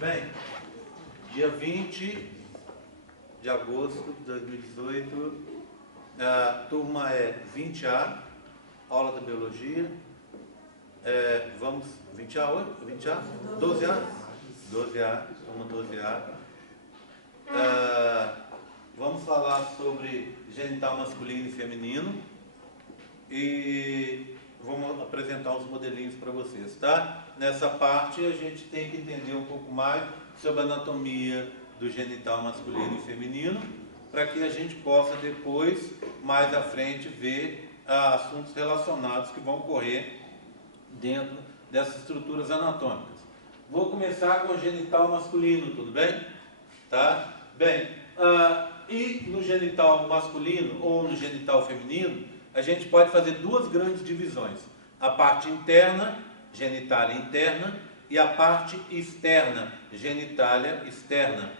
Bem, dia 20 de agosto de 2018, a turma é 20A, aula da biologia. Vamos, 20A hoje? 20A? 12A? 12A, turma 12A. Vamos falar sobre genital masculino e feminino e vamos apresentar uns modelinhos para vocês, tá? Nessa parte a gente tem que entender um pouco mais sobre a anatomia do genital masculino e feminino, para que a gente possa depois, mais à frente, ver assuntos relacionados que vão ocorrer dentro dessas estruturas anatômicas. Vou começar com o genital masculino, tudo bem? Tá? Bem, e no genital masculino ou no genital feminino, a gente pode fazer duas grandes divisões: a parte interna, genitália interna, e a parte externa, genitália externa.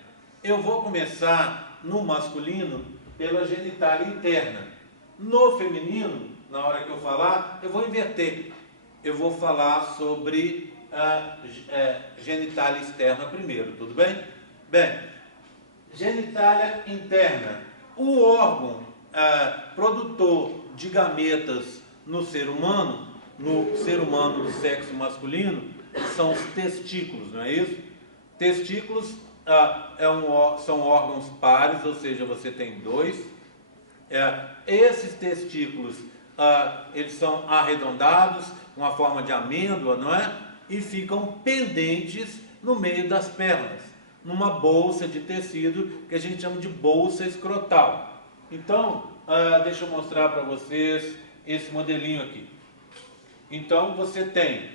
Eu vou começar no masculino pela genitália interna. No feminino, na hora que eu falar, eu vou inverter. Eu vou falar sobre a genitália externa primeiro, tudo bem? Bem, genitália interna. O órgão produtor de gametas no ser humano do sexo masculino, são os testículos, não é isso? Testículos são órgãos pares, ou seja, você tem dois. Esses testículos, eles são arredondados, com a forma de amêndoa, não é? E ficam pendentes no meio das pernas, numa bolsa de tecido que a gente chama de bolsa escrotal. Então, deixa eu mostrar para vocês esse modelinho aqui. Então, você tem,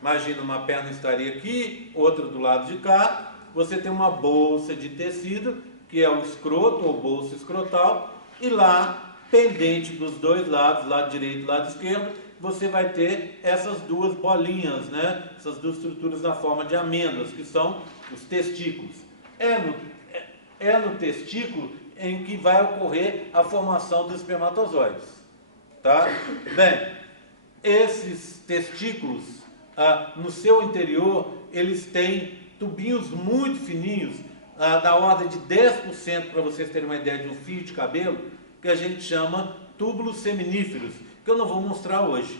imagina, uma perna estaria aqui, outra do lado de cá, você tem uma bolsa de tecido, que é o escroto ou bolsa escrotal, e lá, pendente dos dois lados, lado direito e lado esquerdo, você vai ter essas duas bolinhas, né? Essas duas estruturas na forma de amêndoas, que são os testículos. É no testículo em que vai ocorrer a formação dos espermatozoides. Tá? Bem, esses testículos, no seu interior, eles têm tubinhos muito fininhos, da ordem de 10%, para vocês terem uma ideia de um fio de cabelo, que a gente chama túbulos seminíferos, que eu não vou mostrar hoje,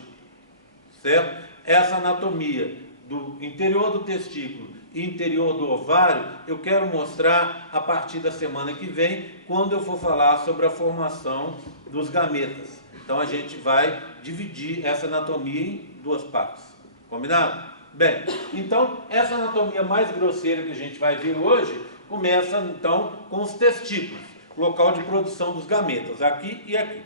certo? Essa anatomia do interior do testículo e interior do ovário, eu quero mostrar a partir da semana que vem, quando eu for falar sobre a formação dos gametas. Então a gente vai dividir essa anatomia em duas partes, combinado? Bem, então essa anatomia mais grosseira que a gente vai ver hoje, começa então com os testículos, local de produção dos gametas, aqui e aqui.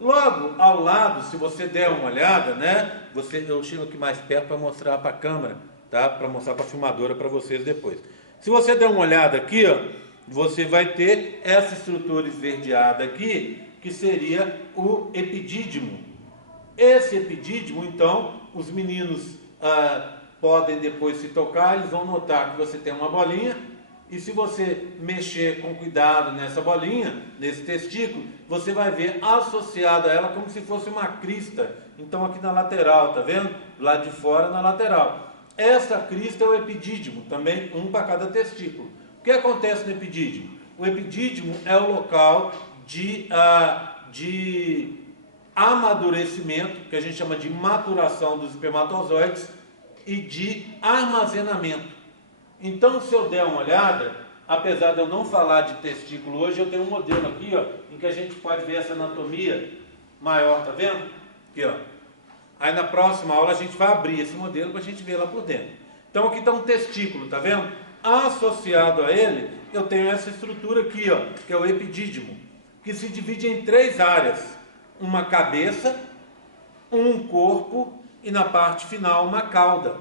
Logo ao lado, se você der uma olhada, né? Eu chego aqui mais perto para mostrar para a câmera, tá? Para mostrar para a filmadora para vocês depois. Se você der uma olhada aqui, ó, você vai ter essa estrutura esverdeada aqui, que seria o epidídimo. Esse epidídimo, então, os meninos podem depois se tocar, eles vão notar que você tem uma bolinha. E se você mexer com cuidado nessa bolinha, nesse testículo, você vai ver associado a ela como se fosse uma crista. Então aqui na lateral, tá vendo? Do lado de fora, na lateral. Essa crista é o epidídimo, também um para cada testículo. O que acontece no epidídimo? O epidídimo é o local de amadurecimento, que a gente chama de maturação dos espermatozoides, e de armazenamento. Então, se eu der uma olhada, apesar de eu não falar de testículo hoje, eu tenho um modelo aqui, ó, em que a gente pode ver essa anatomia maior, tá vendo? Aqui, ó. Aí na próxima aula a gente vai abrir esse modelo para a gente ver lá por dentro. Então aqui está um testículo, tá vendo? Associado a ele, eu tenho essa estrutura aqui, ó, que é o epidídimo, que se divide em três áreas: uma cabeça, um corpo e na parte final uma cauda.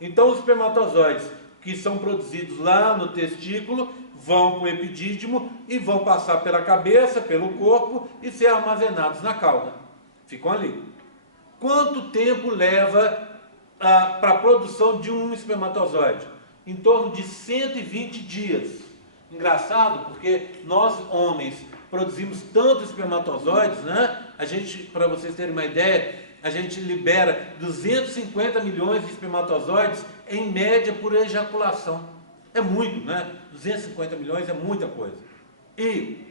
Então os espermatozoides que são produzidos lá no testículo vão para o epidídimo e vão passar pela cabeça, pelo corpo e ser armazenados na cauda. Ficam ali. Quanto tempo leva para a produção de um espermatozoide? Em torno de 120 dias. Engraçado, porque nós homens produzimos tantos espermatozoides, né? A gente, para vocês terem uma ideia, a gente libera 250 milhões de espermatozoides em média por ejaculação. É muito, né? 250 milhões é muita coisa. E,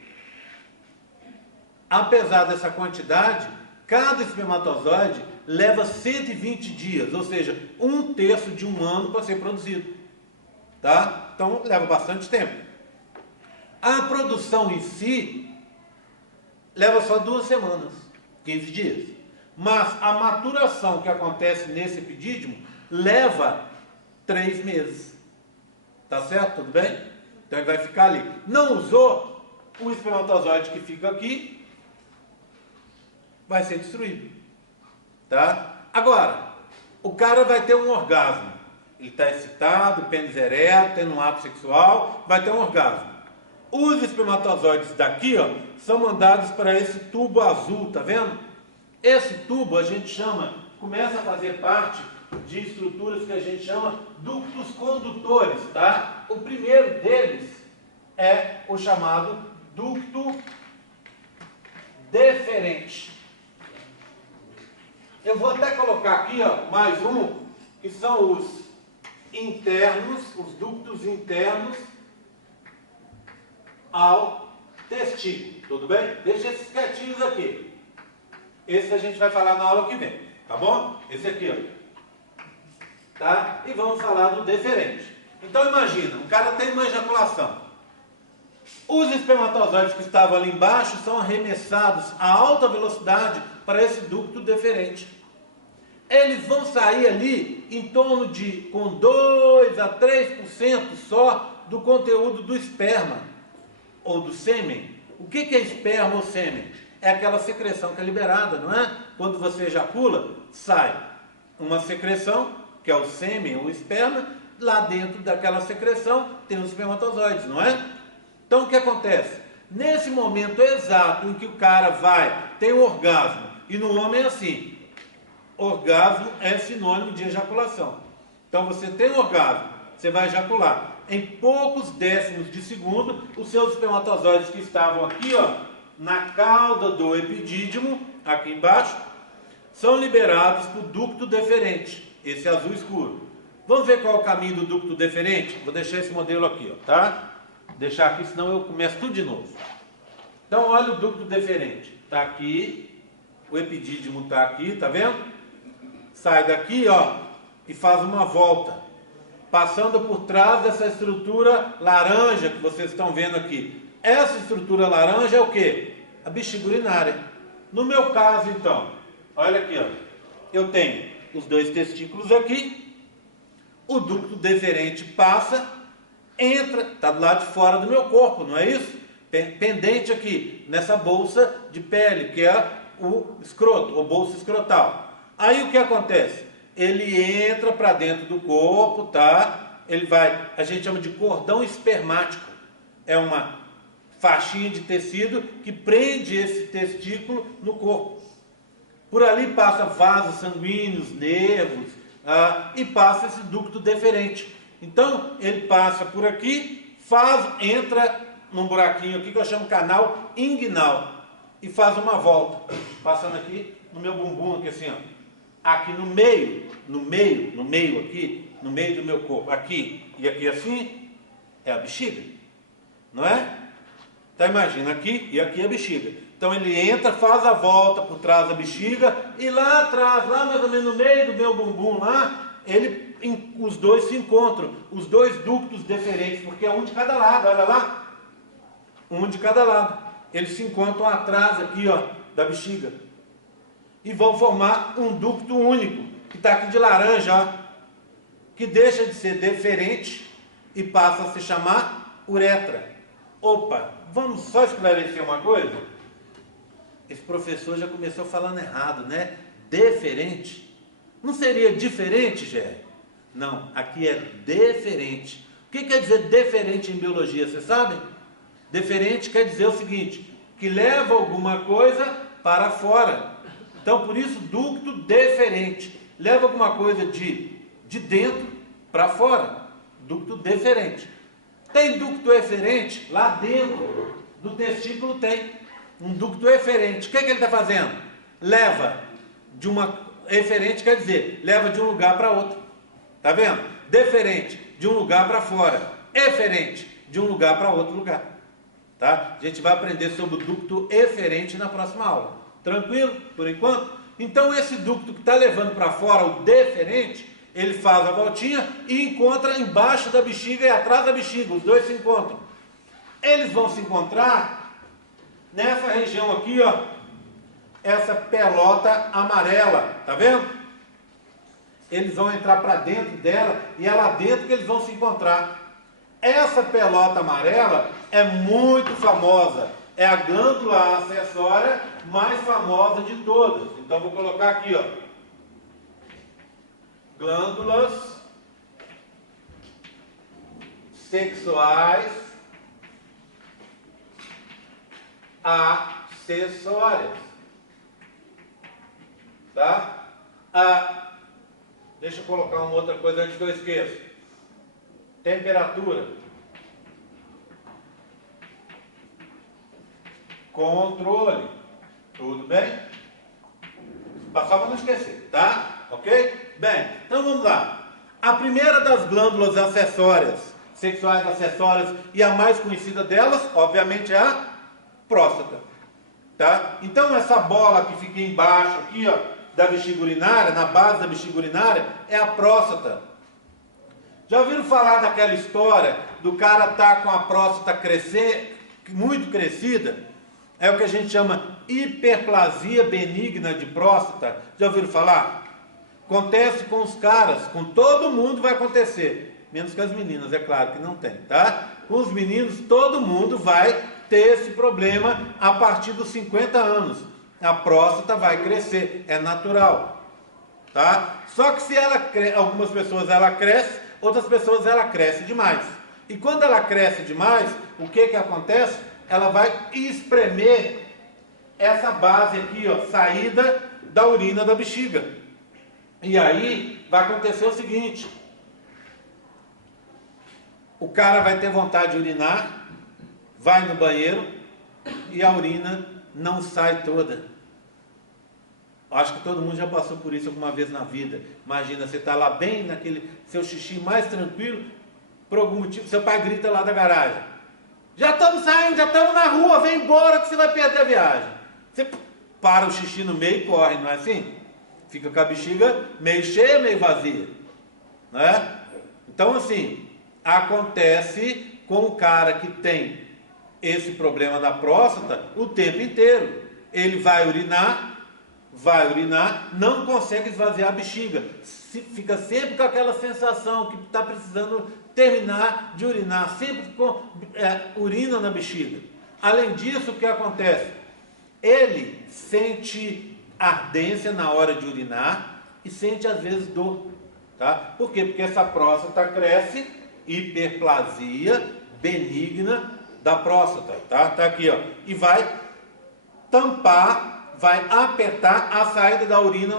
apesar dessa quantidade, cada espermatozoide leva 120 dias, ou seja, 1/3 de um ano para ser produzido. Tá? Então, leva bastante tempo. A produção em si leva só 2 semanas, 15 dias. Mas a maturação que acontece nesse epidídimo leva 3 meses. Tá certo? Tudo bem? Então ele vai ficar ali. Não usou, o espermatozoide que fica aqui vai ser destruído. Tá? Agora, o cara vai ter um orgasmo. Ele está excitado, pênis ereto, tendo um ato sexual, vai ter um orgasmo. Os espermatozoides daqui, ó, são mandados para esse tubo azul, tá vendo? Esse tubo a gente chama, começa a fazer parte de estruturas que a gente chama ductos condutores, tá? O primeiro deles é o chamado ducto deferente. Eu vou até colocar aqui, ó, mais um, que são os internos, os ductos internos ao testículo, tudo bem? Deixa esses quietinhos aqui. Esse a gente vai falar na aula que vem, tá bom? Esse aqui, ó. Tá? E vamos falar do deferente. Então imagina, um cara tem uma ejaculação. Os espermatozoides que estavam ali embaixo são arremessados a alta velocidade para esse ducto deferente. Eles vão sair ali em torno de com 2 a 3% só do conteúdo do esperma ou do sêmen. O que é esperma ou sêmen? É aquela secreção que é liberada, não é? Quando você ejacula, sai uma secreção, que é o sêmen ou esperma, lá dentro daquela secreção tem os espermatozoides, não é? Então o que acontece? Nesse momento exato em que o cara tem um orgasmo, e no homem é assim, orgasmo é sinônimo de ejaculação. Então você tem um orgasmo, você vai ejacular. Em poucos décimos de segundo, os seus espermatozoides que estavam aqui, ó, na cauda do epidídimo, aqui embaixo, são liberados para o ducto deferente, esse azul escuro. Vamos ver qual é o caminho do ducto deferente? Vou deixar esse modelo aqui, ó, tá? Deixar aqui, senão eu começo tudo de novo. Então, olha o ducto deferente. Está aqui, o epidídimo está aqui, tá vendo? Sai daqui, ó, e faz uma volta, passando por trás dessa estrutura laranja que vocês estão vendo aqui. Essa estrutura laranja é o quê? A bexiga urinária. No meu caso, então, olha aqui, ó, eu tenho os 2 testículos aqui, o ducto deferente passa, entra, está do lado de fora do meu corpo, não é isso? Pendente aqui, nessa bolsa de pele, que é o escroto, ou bolsa escrotal. Aí o que acontece? Ele entra para dentro do corpo, tá? Ele vai, a gente chama de cordão espermático. É uma faixinha de tecido que prende esse testículo no corpo. Por ali passa vasos sanguíneos, nervos, e passa esse ducto deferente. Então, ele passa por aqui, entra num buraquinho aqui que eu chamo canal inguinal e faz uma volta, passando aqui no meu bumbum, aqui assim, ó. Aqui no meio aqui, no meio do meu corpo, aqui e aqui assim, é a bexiga, não é? Então imagina, aqui e aqui é a bexiga. Então ele entra, faz a volta por trás da bexiga e lá atrás, lá mais ou menos no meio do meu bumbum lá, os dois se encontram, os 2 ductos deferentes, porque é um de cada lado, olha lá, um de cada lado. Eles se encontram atrás aqui, ó, da bexiga. E vão formar um ducto único, que está aqui de laranja, ó, que deixa de ser deferente e passa a se chamar uretra. Opa, vamos só esclarecer uma coisa? Esse professor já começou falando errado, né? Deferente. Não seria diferente, Gé? Não, aqui é deferente. O que quer dizer deferente em biologia, vocês sabem? Deferente quer dizer o seguinte, que leva alguma coisa para fora. Então, por isso, ducto deferente. Leva alguma coisa de dentro para fora. Ducto deferente. Tem ducto eferente? Lá dentro do testículo tem um ducto eferente. O que ele está fazendo? Leva de uma Eferente quer dizer, leva de um lugar para outro. Tá vendo? Deferente, de um lugar para fora. Eferente, de um lugar para outro lugar. Tá? A gente vai aprender sobre o ducto eferente na próxima aula. Tranquilo? Por enquanto? Então esse ducto que está levando para fora, o deferente, ele faz a voltinha e encontra embaixo da bexiga e atrás da bexiga. Os dois se encontram. Eles vão se encontrar nessa região aqui, ó. Essa pelota amarela. Tá vendo? Eles vão entrar para dentro dela e é lá dentro que eles vão se encontrar. Essa pelota amarela é muito famosa. É a glândula acessória mais famosa de todas. Então vou colocar aqui, ó. Glândulas sexuais acessórias. Tá? Deixa eu colocar uma outra coisa antes que eu esqueça. Temperatura. Controle. Tudo bem? Só para não esquecer, tá? Ok? Bem, então vamos lá. A primeira das glândulas acessórias, sexuais acessórias, e a mais conhecida delas, obviamente, é a próstata. Tá? Então essa bola que fica embaixo aqui, ó, da bexiga urinária, na base da bexiga urinária, é a próstata. Já ouviram falar daquela história do cara estar com a próstata muito crescida? É o que a gente chama hiperplasia benigna de próstata. Já ouviram falar? Acontece com os caras, com todo mundo vai acontecer. Menos com as meninas, é claro que não tem, tá? Com os meninos, todo mundo vai ter esse problema a partir dos 50 anos. A próstata vai crescer, é natural, tá? Só que se algumas pessoas ela cresce, outras pessoas ela cresce demais. E quando ela cresce demais, o que acontece? Ela vai espremer essa base aqui, ó, saída da urina da bexiga. E aí vai acontecer o seguinte: o cara vai ter vontade de urinar, vai no banheiro e a urina não sai toda. Acho que todo mundo já passou por isso alguma vez na vida. Imagina, você está lá bem naquele seu xixi mais tranquilo, por algum motivo seu pai grita lá da garagem: já estamos saindo, já estamos na rua, vem embora que você vai perder a viagem. Você para o xixi no meio e corre, não é assim? Fica com a bexiga meio cheia, meio vazia, né? Então assim, acontece com o cara que tem esse problema da próstata o tempo inteiro. Ele vai urinar, não consegue esvaziar a bexiga, fica sempre com aquela sensação que está precisando terminar de urinar, sempre com urina na bexiga. Além disso, o que acontece? Ele sente ardência na hora de urinar e sente às vezes dor, tá? Por quê? Porque essa próstata cresce, hiperplasia benigna da próstata, tá? Tá aqui, ó, e vai tampar, vai apertar a saída da urina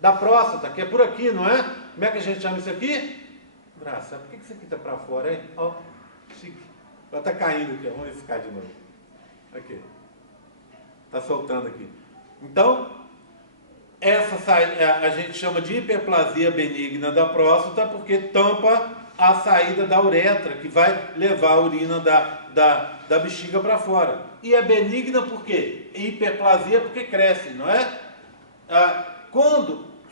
da próstata, que é por aqui, não é? Como é que a gente chama isso aqui? Graça, por que isso aqui está para fora, hein? Ó, ela está caindo aqui, vamos verificar de novo. Aqui. Está soltando aqui. Então, a gente chama de hiperplasia benigna da próstata porque tampa a saída da uretra, que vai levar a urina da bexiga para fora. E é benigna por quê? Hiperplasia porque cresce, não é?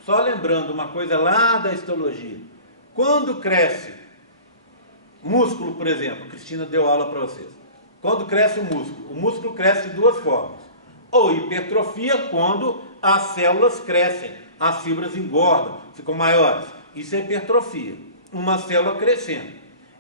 Só lembrando uma coisa lá da histologia, quando cresce músculo, por exemplo, Cristina deu aula para vocês. Quando cresce o músculo cresce de duas formas. Ou hipertrofia, quando as células crescem, as fibras engordam, ficam maiores. Isso é hipertrofia, uma célula crescendo.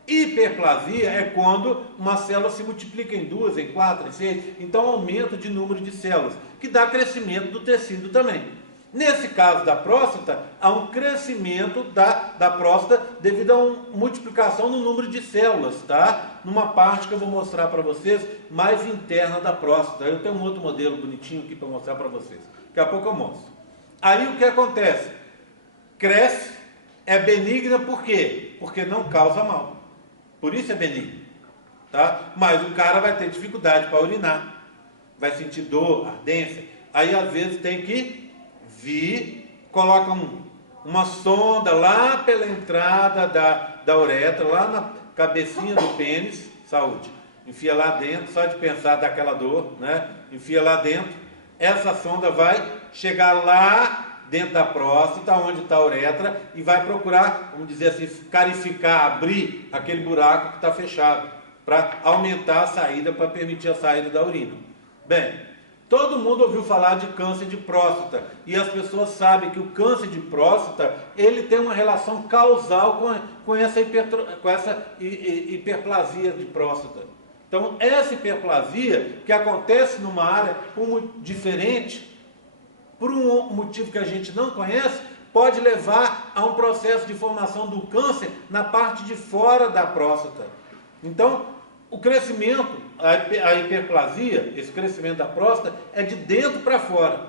Hiperplasia é quando uma célula se multiplica em 2, em 4, em 6, então aumento de número de células, que dá crescimento do tecido também. Nesse caso da próstata, há um crescimento da próstata devido a uma multiplicação no número de células, tá? Numa parte que eu vou mostrar para vocês, mais interna da próstata. Eu tenho um outro modelo bonitinho aqui para mostrar para vocês. Daqui a pouco eu mostro. Aí o que acontece? Cresce, é benigna por quê? Porque não causa mal. Por isso é benigna, tá? Mas o cara vai ter dificuldade para urinar, vai sentir dor, ardência. Aí às vezes tem que vir coloca uma sonda lá pela entrada da uretra, lá na cabecinha do pênis, saúde, enfia lá dentro, só de pensar daquela dor, né? Enfia lá dentro, essa sonda vai chegar lá dentro da próstata, onde está a uretra, e vai procurar, vamos dizer assim, carificar, abrir aquele buraco que está fechado, para aumentar a saída, para permitir a saída da urina. Bem, todo mundo ouviu falar de câncer de próstata, e as pessoas sabem que o câncer de próstata, ele tem uma relação causal com essa hiperplasia de próstata. Então, essa hiperplasia, que acontece numa área diferente, por um motivo que a gente não conhece, pode levar a um processo de formação do câncer na parte de fora da próstata. Então, o crescimento, a hiperplasia, esse crescimento da próstata, é de dentro para fora.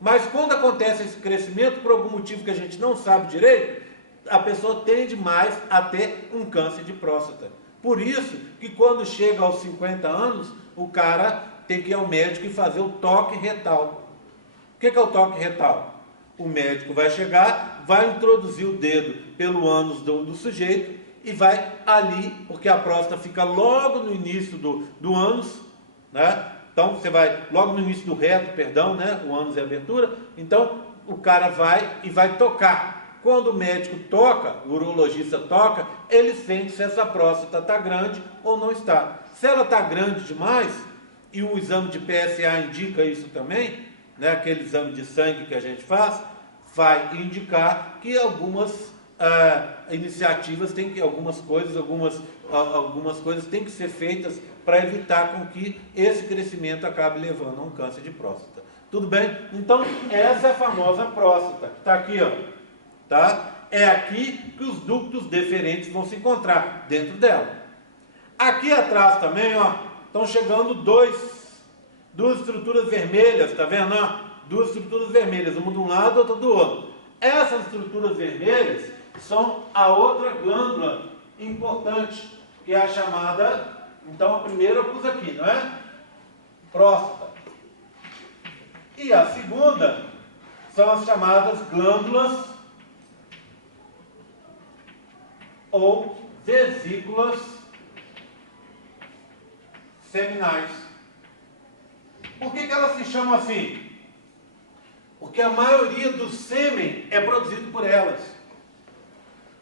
Mas quando acontece esse crescimento, por algum motivo que a gente não sabe direito, a pessoa tende mais a ter um câncer de próstata. Por isso que quando chega aos 50 anos, o cara tem que ir ao médico e fazer o toque retal. O que é o toque retal? O médico vai chegar, vai introduzir o dedo pelo ânus do sujeito e vai ali, porque a próstata fica logo no início do ânus, né? Então você vai logo no início do reto, perdão, né? O ânus é a abertura. Então o cara vai e vai tocar. Quando o médico toca, o urologista toca, ele sente se essa próstata está grande ou não está. Se ela está grande demais, e o exame de PSA indica isso também, né, aquele exame de sangue que a gente faz, vai indicar que algumas iniciativas têm que, algumas coisas têm que ser feitas para evitar com que esse crescimento acabe levando a um câncer de próstata. Tudo bem? Então, essa é a famosa próstata, que está aqui, ó, tá? É aqui que os ductos deferentes vão se encontrar, dentro dela. Aqui atrás também, ó, estão chegando duas estruturas vermelhas, tá vendo? Duas estruturas vermelhas, uma de um lado, outra do outro. Essas estruturas vermelhas são a outra glândula importante, que é a chamada, então a primeira eu pus aqui, não é? Próstata. E a segunda são as chamadas glândulas ou vesículas seminais. Por que elas se chamam assim? Porque a maioria do sêmen é produzido por elas.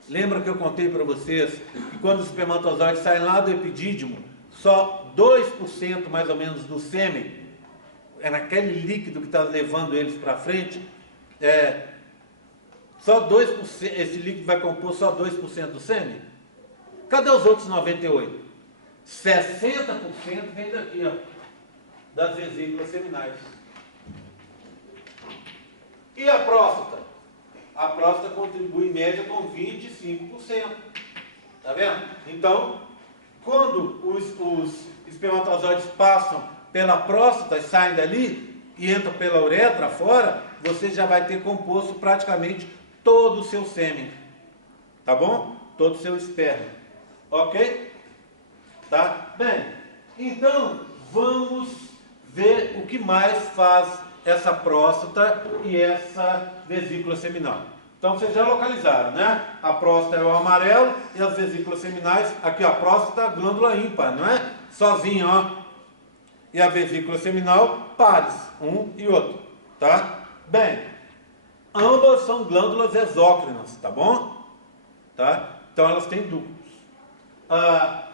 Lembra que eu contei para vocês que quando os espermatozoides saem lá do epidídimo, só 2% mais ou menos do sêmen, é naquele líquido que está levando eles para frente, só 2%, esse líquido vai compor só 2% do sêmen? Cadê os outros 98%? 60% vem daqui, ó, das vesículas seminais. E a próstata? A próstata contribui em média com 25%. Tá vendo? Então, quando os espermatozoides passam pela próstata e saem dali e entram pela uretra fora, você já vai ter composto praticamente todo o seu sêmen. Tá bom? Todo o seu esperma. Ok? Tá? Bem, então vamos ver o que mais faz essa próstata e essa vesícula seminal. Então vocês já localizaram, né? A próstata é o amarelo e as vesículas seminais, aqui ó, a próstata, glândula ímpar, não é? Sozinha, ó. E a vesícula seminal, pares, um e outro, tá? Bem, ambas são glândulas exócrinas, tá bom? Tá? Então elas têm ductos. A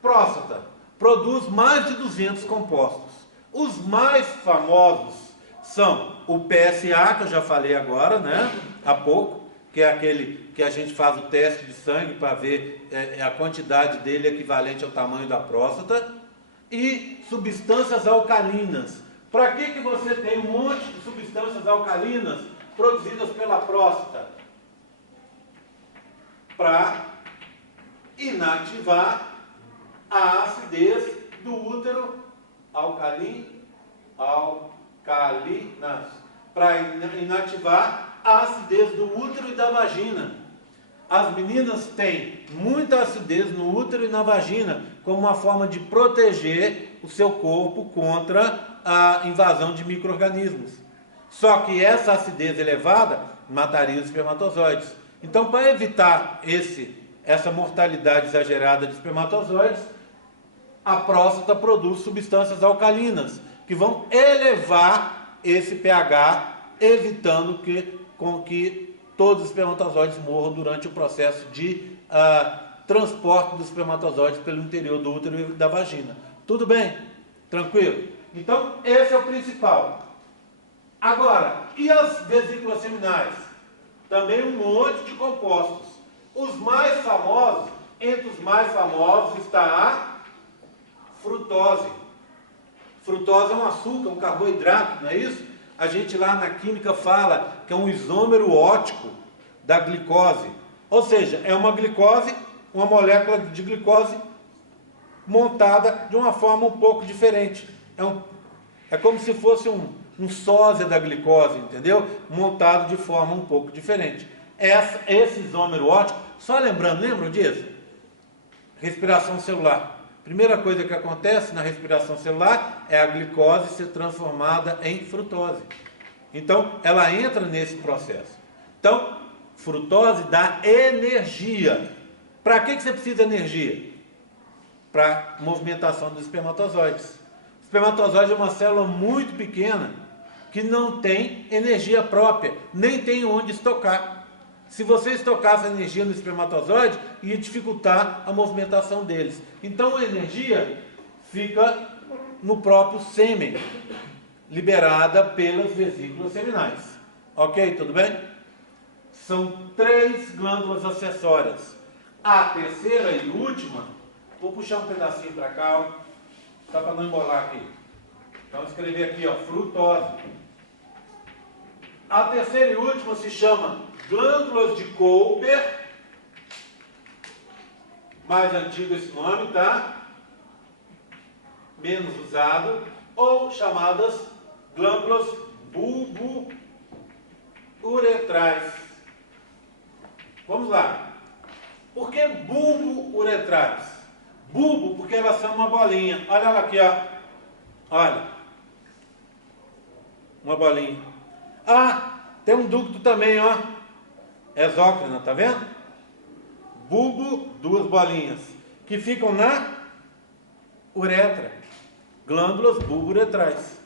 próstata produz mais de 200 compostos. Os mais famosos são o PSA, que eu já falei agora, né? Há pouco, que é aquele que a gente faz o teste de sangue para ver a quantidade dele equivalente ao tamanho da próstata, e substâncias alcalinas. Para que você tem um monte de substâncias alcalinas produzidas pela próstata? Para inativar a acidez do útero alcalinas, para inativar a acidez do útero e da vagina. As meninas têm muita acidez no útero e na vagina, como uma forma de proteger o seu corpo contra a invasão de micro-organismos. Só que essa acidez elevada mataria os espermatozoides. Então, para evitar essa mortalidade exagerada de espermatozoides, a próstata produz substâncias alcalinas, que vão elevar esse pH, evitando com que todos os espermatozoides morram durante o processo de transporte dos espermatozoides pelo interior do útero e da vagina. Tudo bem? Tranquilo? Então, esse é o principal. Agora, e as vesículas seminais? Também um monte de compostos. Os mais famosos, entre os mais famosos está a frutose. Frutose é um açúcar, um carboidrato, não é isso? A gente lá na química fala que é um isômero ótico da glicose. Ou seja, é uma glicose, uma molécula de glicose montada de uma forma um pouco diferente. É como se fosse um sósia da glicose, entendeu? Montado de forma um pouco diferente. Esse isômero ótico, só lembrando, lembram disso? Respiração celular. Primeira coisa que acontece na respiração celular é a glicose ser transformada em frutose. Então, ela entra nesse processo. Então, frutose dá energia. Para que você precisa de energia? Para movimentação dos espermatozoides. O espermatozoide é uma célula muito pequena que não tem energia própria, nem tem onde estocar. Se você estocasse energia no espermatozoide, ia dificultar a movimentação deles. Então a energia fica no próprio sêmen, liberada pelas vesículas seminais. Ok? Tudo bem? São 3 glândulas acessórias. A terceira e última, vou puxar um pedacinho para cá, ó, só para não embolar aqui. Então escrever aqui, ó, frutose. A terceira e última se chama glândulas de Cooper, mais antigo esse nome, tá? Menos usado, ou chamadas glândulas bulbo-uretrais. Vamos lá. Por que bulbo-uretrais? Bulbo, porque elas são uma bolinha. Olha ela aqui, ó. Olha. Uma bolinha. Ah, tem um ducto também, ó. Exócrina, tá vendo? Bulbo, 2 bolinhas, que ficam na uretra. Glândulas bulbo-uretrais.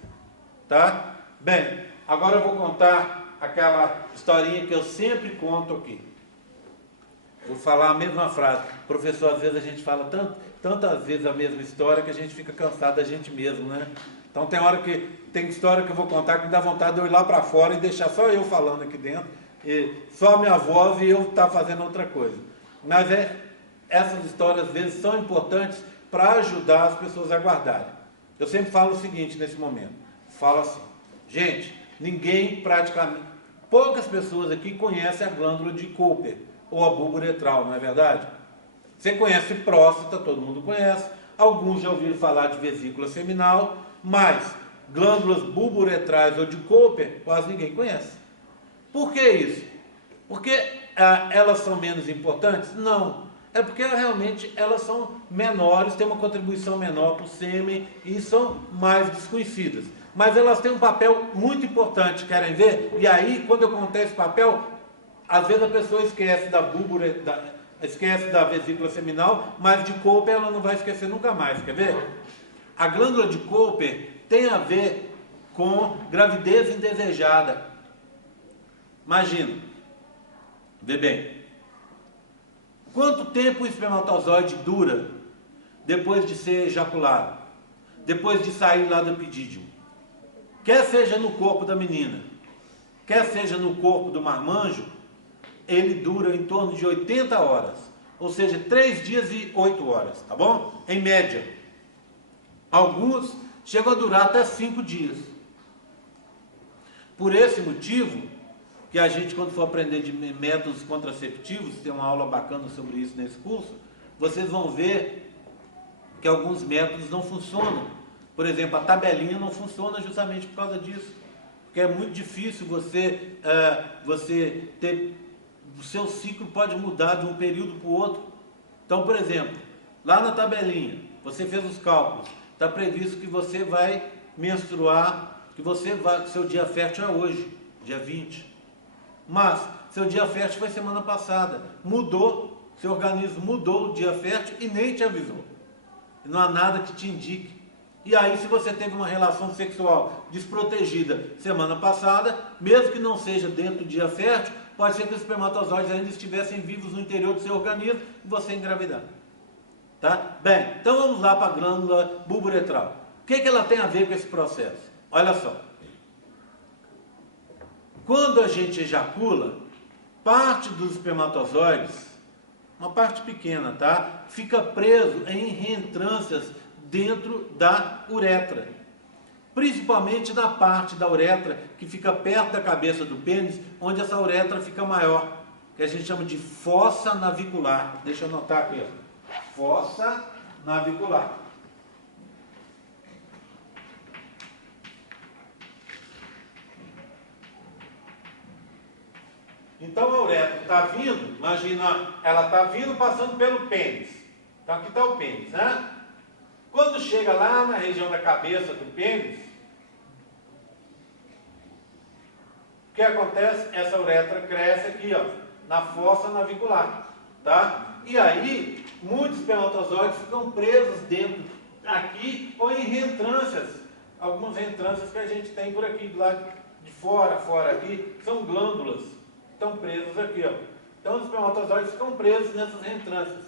Tá? Bem, agora eu vou contar aquela historinha que eu sempre conto aqui. Vou falar a mesma frase. Professor, às vezes a gente fala tantas vezes a mesma história que a gente fica cansado da gente mesmo, né? Então tem história que eu vou contar que me dá vontade de eu ir lá para fora e deixar só eu falando aqui dentro, e só a minha voz e eu estar fazendo outra coisa. Mas essas histórias às vezes são importantes para ajudar as pessoas a guardarem. Eu sempre falo o seguinte nesse momento. Falo assim, gente, poucas pessoas aqui conhecem a glândula de Cooper ou a bulbo uretral, não é verdade? Você conhece próstata, todo mundo conhece. Alguns já ouviram falar de vesícula seminal, mas glândulas bulbo-uretrais ou de Cooper quase ninguém conhece. Por que isso? Porque elas são menos importantes? Não. É porque realmente elas são menores, têm uma contribuição menor para o sêmen e são mais desconhecidas. Mas elas têm um papel muito importante, querem ver? E aí, quando eu contar esse papel, às vezes a pessoa esquece esquece da vesícula seminal, mas de Cooper ela não vai esquecer nunca mais, quer ver? A glândula de Cooper tem a ver com gravidez indesejada. Imagina, vê bem, quanto tempo o espermatozoide dura depois de ser ejaculado, depois de sair lá do epidídimo? Quer seja no corpo da menina, quer seja no corpo do marmanjo, ele dura em torno de 80 horas, ou seja, 3 dias e 8 horas, tá bom? Em média. Alguns chegam a durar até 5 dias. Por esse motivo, que a gente, quando for aprender de métodos contraceptivos, tem uma aula bacana sobre isso nesse curso, vocês vão ver que alguns métodos não funcionam. Por exemplo, a tabelinha não funciona justamente por causa disso. Porque é muito difícil você ter... O seu ciclo pode mudar de um período para o outro. Então, por exemplo, lá na tabelinha, você fez os cálculos, está previsto que você vai menstruar, que seu dia fértil é hoje, dia 20. Mas seu dia fértil foi semana passada, mudou, seu organismo mudou o dia fértil e nem te avisou. Não há nada que te indique. E aí, se você teve uma relação sexual desprotegida semana passada, mesmo que não seja dentro do dia fértil, pode ser que os espermatozoides ainda estivessem vivos no interior do seu organismo e você engravidar. Tá? Bem, então vamos lá para a glândula bulbo-uretral. O que ela tem a ver com esse processo? Olha só. Quando a gente ejacula, parte dos espermatozoides, uma parte pequena, tá? Fica preso em reentrâncias dentro da uretra. Principalmente na parte da uretra que fica perto da cabeça do pênis, onde essa uretra fica maior, que a gente chama de fossa navicular. Deixa eu anotar aqui, ó. Fossa navicular. Então a uretra está vindo, imagina, ela está vindo passando pelo pênis. Então aqui está o pênis, né? Quando chega lá na região da cabeça do pênis, o que acontece? Essa uretra cresce aqui, ó, na fossa navicular, tá? E aí, muitos espermatozoides ficam presos dentro, aqui, ou em reentrâncias. Algumas reentrâncias que a gente tem por aqui, do lado de fora aqui, são glândulas. Estão presos aqui, ó. Então os espermatozoides ficam presos nessas reentrâncias.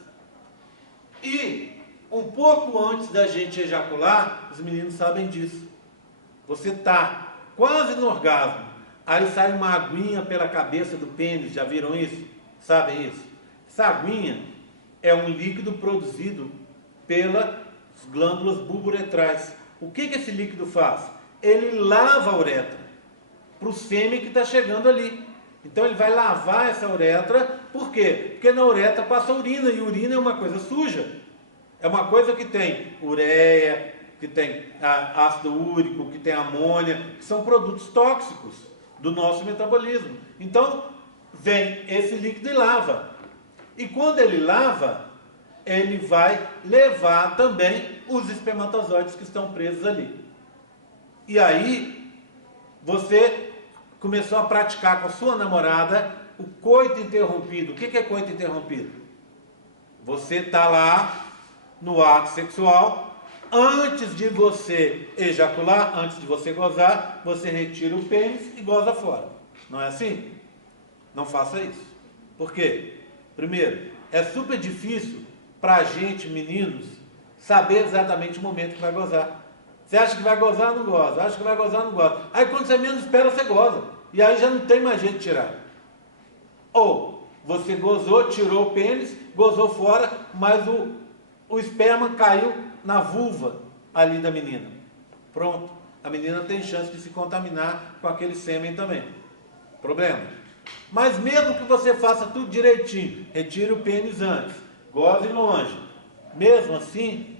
E um pouco antes da gente ejacular, os meninos sabem disso. Você está quase no orgasmo, aí sai uma aguinha pela cabeça do pênis, já viram isso? Sabem isso? Essa aguinha é um líquido produzido pelas glândulas bulbo-uretrais. O que esse líquido faz? Ele lava a uretra para o sêmen que está chegando ali. Então ele vai lavar essa uretra, por quê? Porque na uretra passa urina, e urina é uma coisa suja. É uma coisa que tem ureia, que tem ácido úrico, que tem amônia, que são produtos tóxicos do nosso metabolismo. Então vem esse líquido e lava. E quando ele lava, ele vai levar também os espermatozoides que estão presos ali. E aí você começou a praticar com a sua namorada o coito interrompido. O que é coito interrompido? Você está lá no ato sexual, antes de você ejacular, antes de você gozar, você retira o pênis e goza fora. Não é assim? Não faça isso. Por quê? Primeiro, é super difícil para a gente, meninos, saber exatamente o momento que vai gozar. Você acha que vai gozar, não goza. Acha que vai gozar, não goza. Aí quando você menos espera, você goza. E aí já não tem mais jeito de tirar. Ou você gozou, tirou o pênis, gozou fora, mas o esperma caiu na vulva ali da menina. Pronto. A menina tem chance de se contaminar com aquele sêmen também. Problema. Mas mesmo que você faça tudo direitinho, retire o pênis antes, goze longe. Mesmo assim,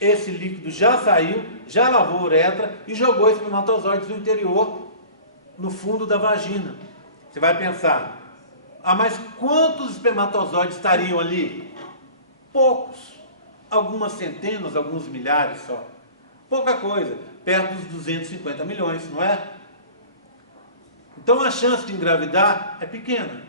esse líquido já saiu, já lavou a uretra e jogou espermatozoides no interior, no fundo da vagina. Você vai pensar, mas quantos espermatozoides estariam ali? Poucos. Algumas centenas, alguns milhares só. Pouca coisa, perto dos 250 milhões, não é? Então a chance de engravidar é pequena.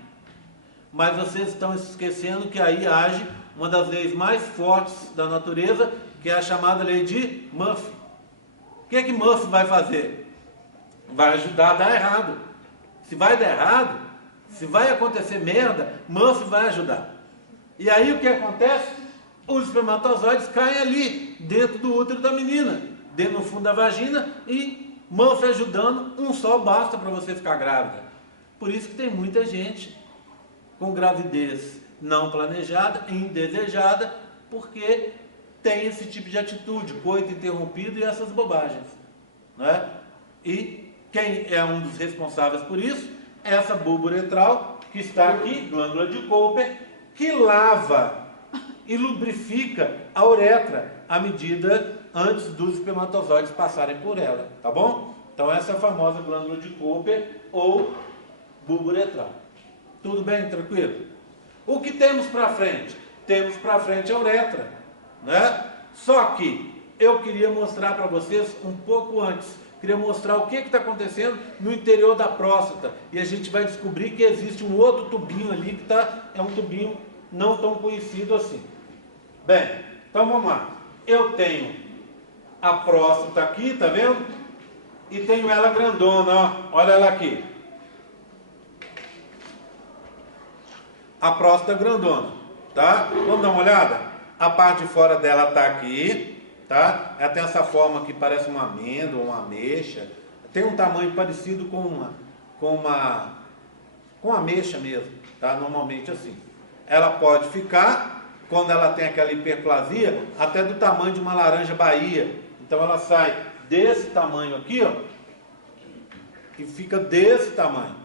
Mas vocês estão esquecendo que aí age uma das leis mais fortes da natureza, que é a chamada lei de Murphy. O que é que Murphy vai fazer? Vai ajudar a dar errado. Se vai dar errado, se vai acontecer merda, Murphy vai ajudar. E aí o que acontece? Os espermatozoides caem ali, dentro do útero da menina, dentro no fundo da vagina, e Murphy ajudando, um só basta para você ficar grávida. Por isso que tem muita gente com gravidez não planejada, indesejada, porque tem esse tipo de atitude, coito interrompido e essas bobagens, não é? E quem é um dos responsáveis por isso? É essa bulbo-uretral que está aqui, glândula de Cooper, que lava e lubrifica a uretra à medida antes dos espermatozoides passarem por ela, tá bom? Então essa é a famosa glândula de Cooper ou bulbo-uretral. Tudo bem? Tranquilo? O que temos para frente? Temos para frente a uretra, né? Só que eu queria mostrar para vocês um pouco antes Queria mostrar o que está acontecendo no interior da próstata. E a gente vai descobrir que existe um outro tubinho ali que é um tubinho não tão conhecido assim. Bem, então vamos lá. Eu tenho a próstata aqui, tá vendo? E tenho ela grandona, ó. Olha ela aqui. A próstata grandona, tá? Vamos dar uma olhada? A parte de fora dela está aqui, tá? Ela tem essa forma que parece uma amêndoa, uma ameixa. Tem um tamanho parecido com uma ameixa mesmo, tá? Normalmente assim. Ela pode ficar, quando ela tem aquela hiperplasia, até do tamanho de uma laranja Bahia. Então ela sai desse tamanho aqui, ó, e fica desse tamanho.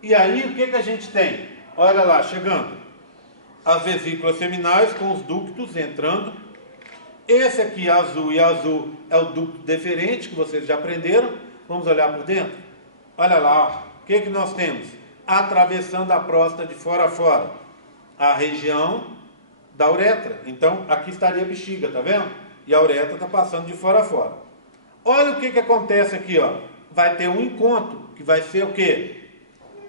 E aí o que a gente tem? Olha lá, chegando. As vesículas seminais com os ductos entrando. Esse aqui, azul e azul, é o ducto deferente, que vocês já aprenderam. Vamos olhar por dentro? Olha lá, ó. O que nós temos? Atravessando a próstata de fora a fora. A região da uretra. Então, aqui estaria a bexiga, tá vendo? E a uretra está passando de fora a fora. Olha o que acontece aqui, ó. Vai ter um encontro, que vai ser o quê?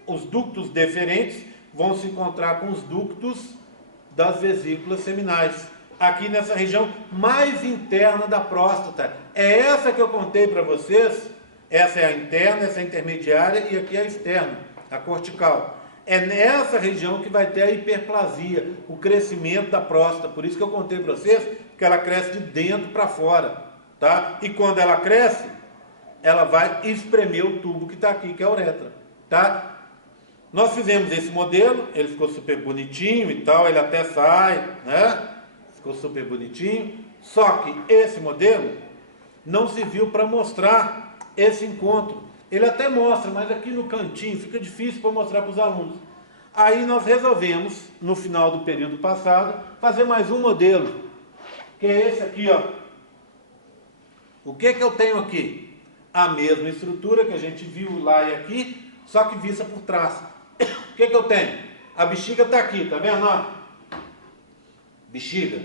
Os ductos deferentes vão se encontrar com os ductos das vesículas seminais, aqui nessa região mais interna da próstata. É essa que eu contei para vocês. Essa é a interna, essa é a intermediária e aqui é a externa, a cortical. É nessa região que vai ter a hiperplasia, o crescimento da próstata. Por isso que eu contei para vocês que ela cresce de dentro para fora, tá? E quando ela cresce, ela vai espremer o tubo que está aqui, que é a uretra, tá? Nós fizemos esse modelo, ele ficou super bonitinho e tal, ele até sai, né? Ficou super bonitinho. Só que esse modelo não serviu para mostrar esse encontro. Ele até mostra, mas aqui no cantinho fica difícil para mostrar para os alunos. Aí nós resolvemos, no final do período passado, fazer mais um modelo, que é esse aqui, ó. O que eu tenho aqui? A mesma estrutura que a gente viu lá e aqui, só que vista por trás. O que eu tenho? A bexiga está aqui, tá vendo? Ó? Bexiga,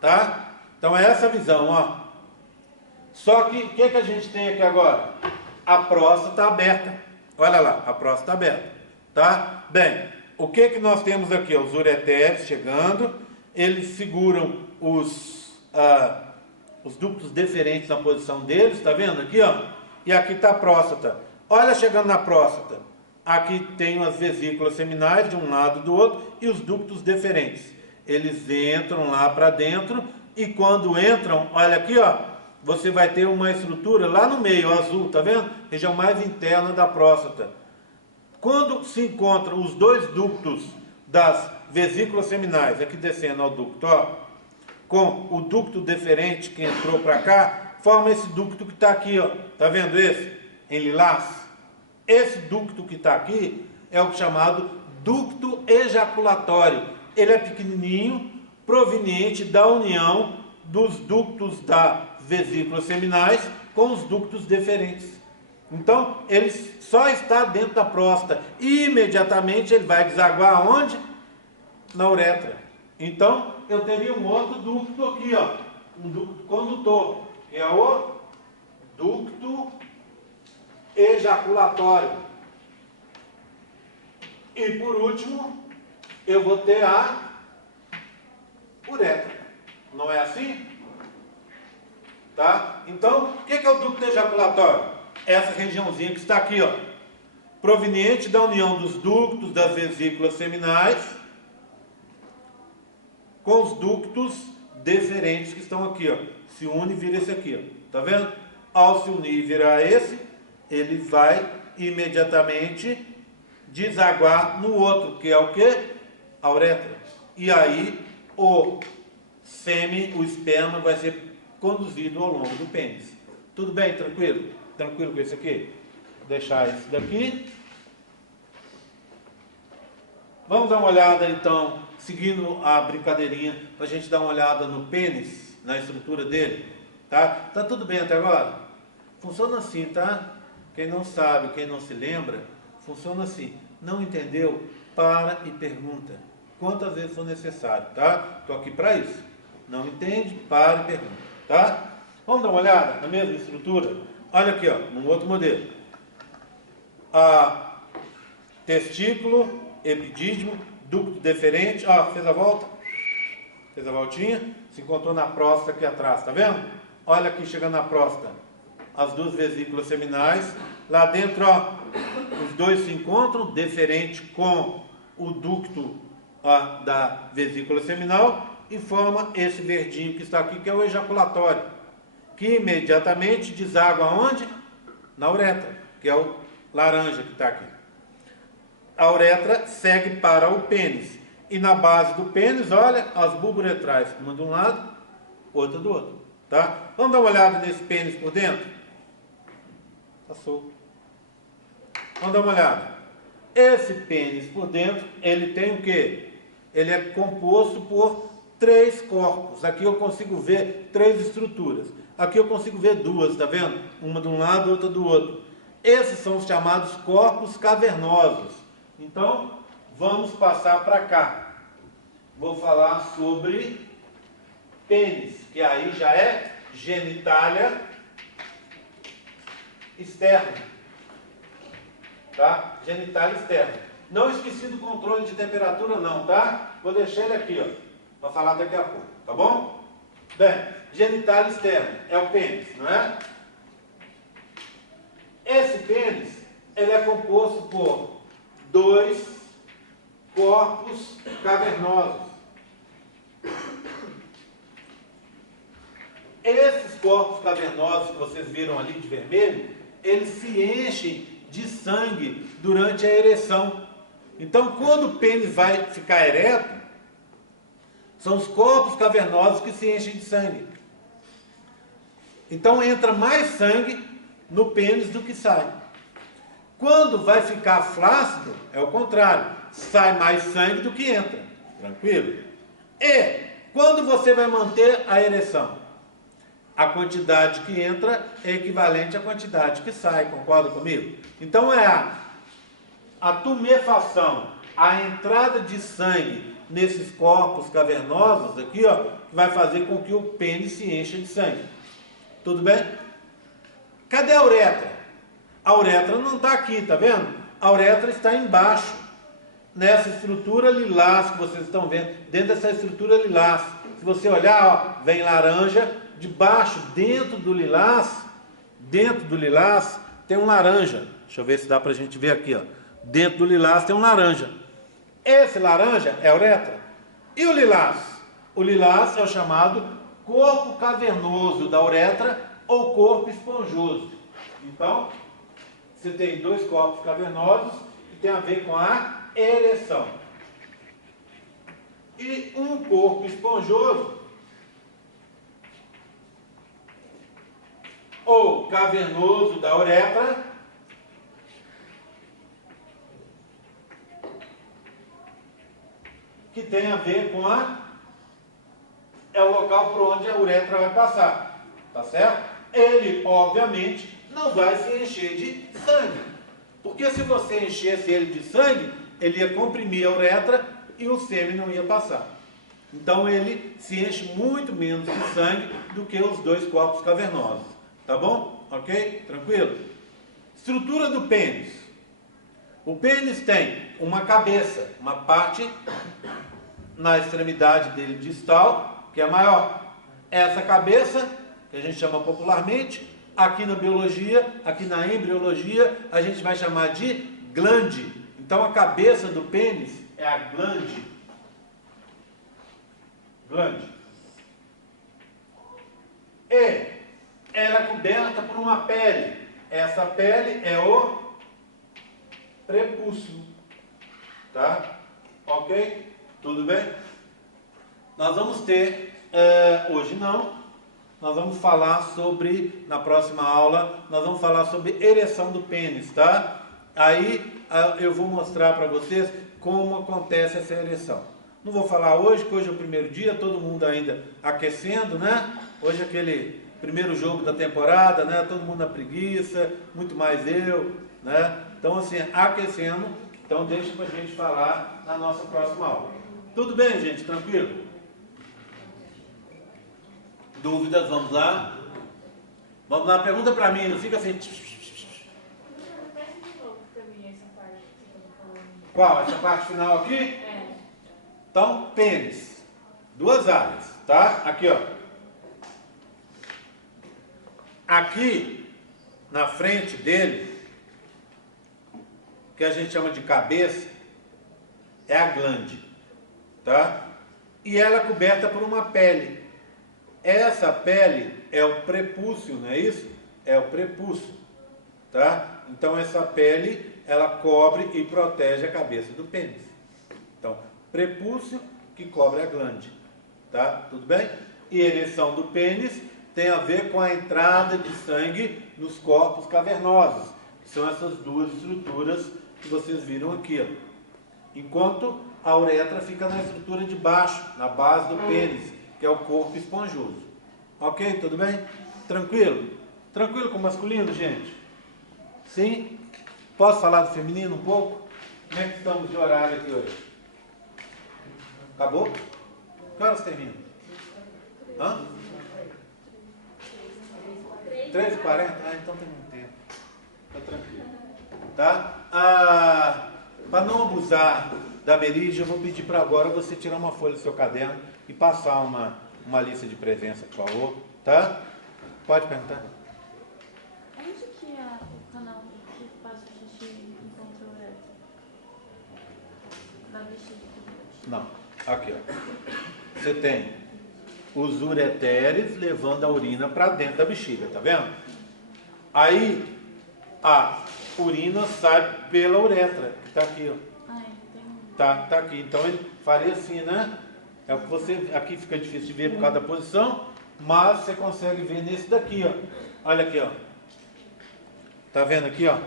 tá? Então é essa visão, ó. Só que o que a gente tem aqui agora? A próstata está aberta. Olha lá, a próstata está aberta, tá? Bem, o que nós temos aqui? Os ureteres chegando, eles seguram os ductos deferentes na posição deles, tá vendo aqui, ó? E aqui está a próstata. Olha chegando na próstata. Aqui tem as vesículas seminais de um lado e do outro e os ductos deferentes. Eles entram lá para dentro e quando entram, olha aqui, ó, você vai ter uma estrutura lá no meio, azul, tá vendo? Região mais interna da próstata. Quando se encontram os dois ductos das vesículas seminais, aqui descendo ao ducto, ó, com o ducto deferente que entrou para cá, forma esse ducto que está aqui, ó, tá vendo esse? Em lilás. Esse ducto que está aqui é o chamado ducto ejaculatório. Ele é pequenininho, proveniente da união dos ductos das vesículas seminais com os ductos deferentes. Então, ele só está dentro da próstata. E imediatamente ele vai desaguar aonde? Na uretra. Então, eu teria um outro ducto aqui, ó, um ducto condutor, que é o ducto ejaculatório. E por último, eu vou ter a uretra. Não é assim? Tá? Então, o que é o ducto ejaculatório? Essa regiãozinha que está aqui, ó, proveniente da união dos ductos das vesículas seminais com os ductos deferentes que estão aqui, ó. Se une e vira esse aqui, ó. Tá vendo? Ao se unir e virar esse, ele vai imediatamente desaguar no outro, que é o quê? A uretra. E aí o sêmen, o esperma vai ser conduzido ao longo do pênis. Tudo bem? Tranquilo? Tranquilo com isso aqui? Vou deixar isso daqui. Vamos dar uma olhada então, seguindo a brincadeirinha, para a gente dar uma olhada no pênis, na estrutura dele. Tá? Tá tudo bem até agora? Funciona assim, tá? Quem não sabe, quem não se lembra, funciona assim. Não entendeu? Para e pergunta. Quantas vezes for necessário, tá? Estou aqui para isso. Não entende? Para e pergunta, tá? Vamos dar uma olhada na mesma estrutura? Olha aqui, ó, num outro modelo. Testículo, epidídimo, ducto deferente, ó, fez a volta, fez a voltinha, se encontrou na próstata aqui atrás, tá vendo? Olha aqui, chegando na próstata, as duas vesículas seminais, lá dentro, ó, os dois se encontram, deferente com o ducto, ó, da vesícula seminal, e forma esse verdinho que está aqui, que é o ejaculatório, que imediatamente deságua aonde? Na uretra, que é o laranja que está aqui. A uretra segue para o pênis. E na base do pênis, olha, as bulburetrais, uma de um lado, outra do outro. Tá? Vamos dar uma olhada nesse pênis por dentro? Passou. Vamos dar uma olhada. Esse pênis por dentro, ele tem o quê? Ele é composto por 3 corpos. Aqui eu consigo ver 3 estruturas. Aqui eu consigo ver 2, tá vendo? Uma de um lado, outra do outro. Esses são os chamados corpos cavernosos. Então, vamos passar para cá. Vou falar sobre pênis, que aí já é genitália externa. Tá? Genitália externa. Não esqueci do controle de temperatura não, tá? Vou deixar ele aqui, ó, para falar daqui a pouco, tá bom? Bem, genitália externa é o pênis, não é? Esse pênis, ele é composto por 2 corpos cavernosos. Esses corpos cavernosos que vocês viram ali de vermelho, eles se enchem de sangue durante a ereção. Então, quando o pênis vai ficar ereto, são os corpos cavernosos que se enchem de sangue. Então, entra mais sangue no pênis do que sai. Quando vai ficar flácido, é o contrário. Sai mais sangue do que entra. Tranquilo? E quando você vai manter a ereção? A quantidade que entra é equivalente à quantidade que sai. Concorda comigo? Então é a tumefação, a entrada de sangue nesses corpos cavernosos aqui, ó, que vai fazer com que o pênis se encha de sangue. Tudo bem? Cadê a uretra? A uretra não está aqui, tá vendo? A uretra está embaixo, nessa estrutura lilás que vocês estão vendo, dentro dessa estrutura lilás. Se você olhar, ó, vem laranja, debaixo, dentro do lilás, tem um laranja. Deixa eu ver se dá para a gente ver aqui, ó. Dentro do lilás tem um laranja. Esse laranja é a uretra. E o lilás? O lilás é o chamado corpo cavernoso da uretra ou corpo esponjoso. Então, você tem 2 corpos cavernosos que tem a ver com a ereção. E um corpo esponjoso ou cavernoso da uretra, que tem a ver com é o local por onde a uretra vai passar, tá certo? Ele, obviamente, não vai se encher de sangue, porque se você enchesse ele de sangue, ele ia comprimir a uretra e o sêmen não ia passar. Então ele se enche muito menos de sangue do que os 2 corpos cavernosos, tá bom? Ok? Tranquilo? Estrutura do pênis. O pênis tem uma cabeça, uma parte na extremidade dele distal, que é maior. Essa cabeça, que a gente chama popularmente, aqui na biologia, aqui na embriologia, a gente vai chamar de glande. Então a cabeça do pênis é a glande. Glande. E ela é coberta por uma pele. Essa pele é o prepúcio. Tá? Ok? Tudo bem? Nós vamos ter, hoje não, nós vamos falar sobre, na próxima aula, nós vamos falar sobre ereção do pênis, tá? Aí eu vou mostrar para vocês como acontece essa ereção. Não vou falar hoje, que hoje é o primeiro dia, todo mundo ainda aquecendo, né? Hoje é aquele primeiro jogo da temporada, né? Todo mundo na preguiça, muito mais eu, né? Então assim, aquecendo, então deixa pra gente falar na nossa próxima aula. Tudo bem, gente? Tranquilo? Dúvidas? Vamos lá? Vamos lá, pergunta para mim, não fica assim. Qual? Essa parte final aqui? É. Então, pênis. Duas áreas, tá? Aqui, ó. Aqui, na frente dele, que a gente chama de cabeça, é a glande, tá? E ela é coberta por uma pele. Essa pele é o prepúcio, não é isso? É o prepúcio, tá? Então essa pele, ela cobre e protege a cabeça do pênis. Então, prepúcio que cobre a glande, tá? Tudo bem? E ereção do pênis tem a ver com a entrada de sangue nos corpos cavernosos, que são essas duas estruturas que vocês viram aqui, ó. Enquanto a uretra fica na estrutura de baixo, na base do pênis, que é o corpo esponjoso. Ok? Tudo bem? Tranquilo? Tranquilo com o masculino, gente? Sim? Posso falar do feminino um pouco? Como é que estamos de horário aqui hoje? Acabou? Que horas termina? Hã? 3h40? Ah, então tem muito tempo. Tá tranquilo. Tá? Para não abusar da Merige, eu vou pedir para agora você tirar uma folha do seu caderno e passar uma lista de presença, por favor. Tá? Pode perguntar. Onde que é o canal que passa o xixi encontra o uretra? Da bexiga? Não. Aqui, ó. Você tem os ureteres levando a urina para dentro da bexiga, tá vendo? Aí a urina sai pela uretra, que tá aqui, ó. Ah, entendi. Tá aqui. Então ele faria assim, né? É o que você. Aqui fica difícil de ver por causa da posição, mas você consegue ver nesse daqui, ó. Olha aqui, ó. Tá vendo aqui, ó?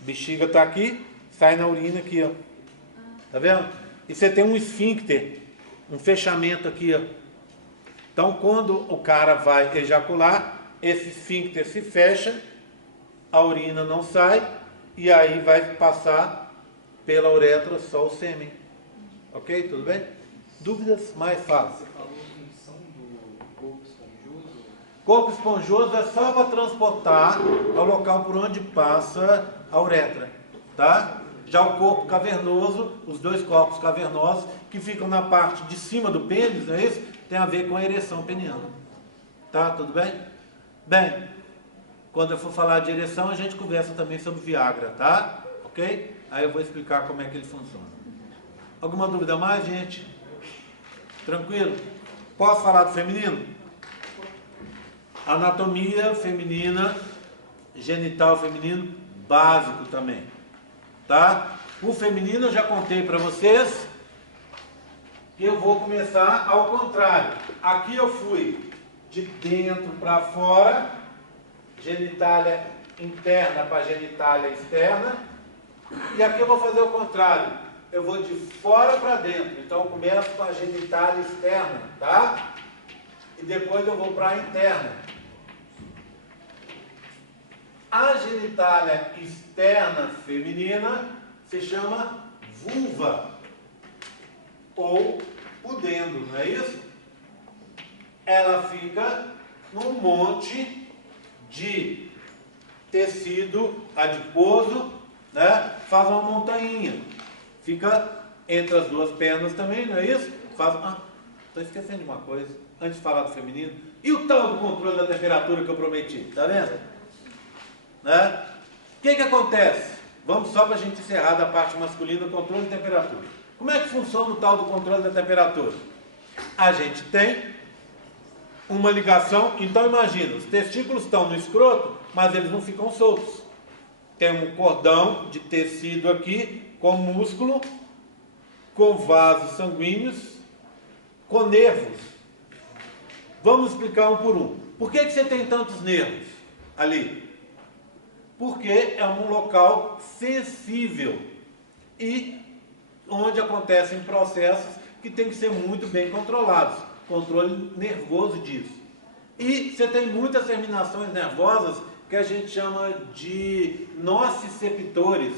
Bexiga tá aqui, sai na urina aqui, ó. Tá vendo? E você tem um esfíncter, um fechamento aqui, ó. Então, quando o cara vai ejacular, esse esfíncter se fecha, a urina não sai, e aí vai passar pela uretra só o sêmen. Ok? Tudo bem? Dúvidas? Mais fácil. Você falou função do corpo esponjoso? Corpo esponjoso é só para transportar ao local por onde passa a uretra, tá? Já o corpo cavernoso, os dois corpos cavernosos, que ficam na parte de cima do pênis, não é isso? Tem a ver com a ereção peniana. Tá? Tudo bem? Bem, quando eu for falar de ereção, a gente conversa também sobre Viagra, tá? Ok? Aí eu vou explicar como é que ele funciona. Alguma dúvida a mais, gente? Tranquilo? Posso falar do feminino? Anatomia feminina, genital feminino, básico também. Tá? O feminino eu já contei para vocês. E eu vou começar ao contrário. Aqui eu fui de dentro para fora, genitália interna para genitália externa. E aqui eu vou fazer o contrário. Eu vou de fora para dentro. Então eu começo com a genitália externa, tá? E depois eu vou para a interna. A genitália externa feminina se chama vulva ou pudendo, não é isso? Ela fica num monte de tecido adiposo, né? Faz uma montanha. Fica entre as duas pernas também, não é isso? Estou esquecendo de uma coisa, antes de falar do feminino. E o tal do controle da temperatura que eu prometi, tá vendo? Né? O que acontece? Vamos só para a gente encerrar da parte masculina, o controle de temperatura. Como é que funciona o tal do controle da temperatura? A gente tem uma ligação, então imagina, os testículos estão no escroto, mas eles não ficam soltos. Tem um cordão de tecido aqui, com músculo, com vasos sanguíneos, com nervos. Vamos explicar um por um. Por que você tem tantos nervos ali? Porque é um local sensível e onde acontecem processos que tem que ser muito bem controlados. Controle nervoso disso. E você tem muitas terminações nervosas que a gente chama de nociceptores.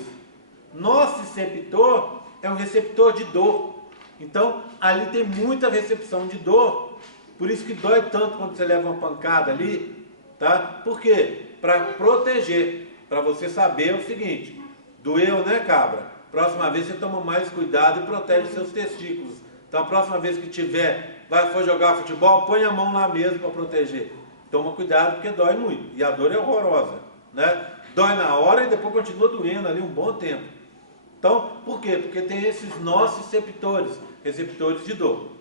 Nociceptor é um receptor de dor. Então, ali tem muita recepção de dor. Por isso que dói tanto quando você leva uma pancada ali. tá? Por quê? Para proteger, para você saber o seguinte, doeu, né, cabra? Próxima vez você toma mais cuidado e protege os seus testículos. Então a próxima vez que for jogar futebol, põe a mão lá mesmo para proteger. Toma cuidado porque dói muito, e a dor é horrorosa, né? Dói na hora e depois continua doendo ali um bom tempo. Então, por quê? Porque tem esses nossos receptores de dor.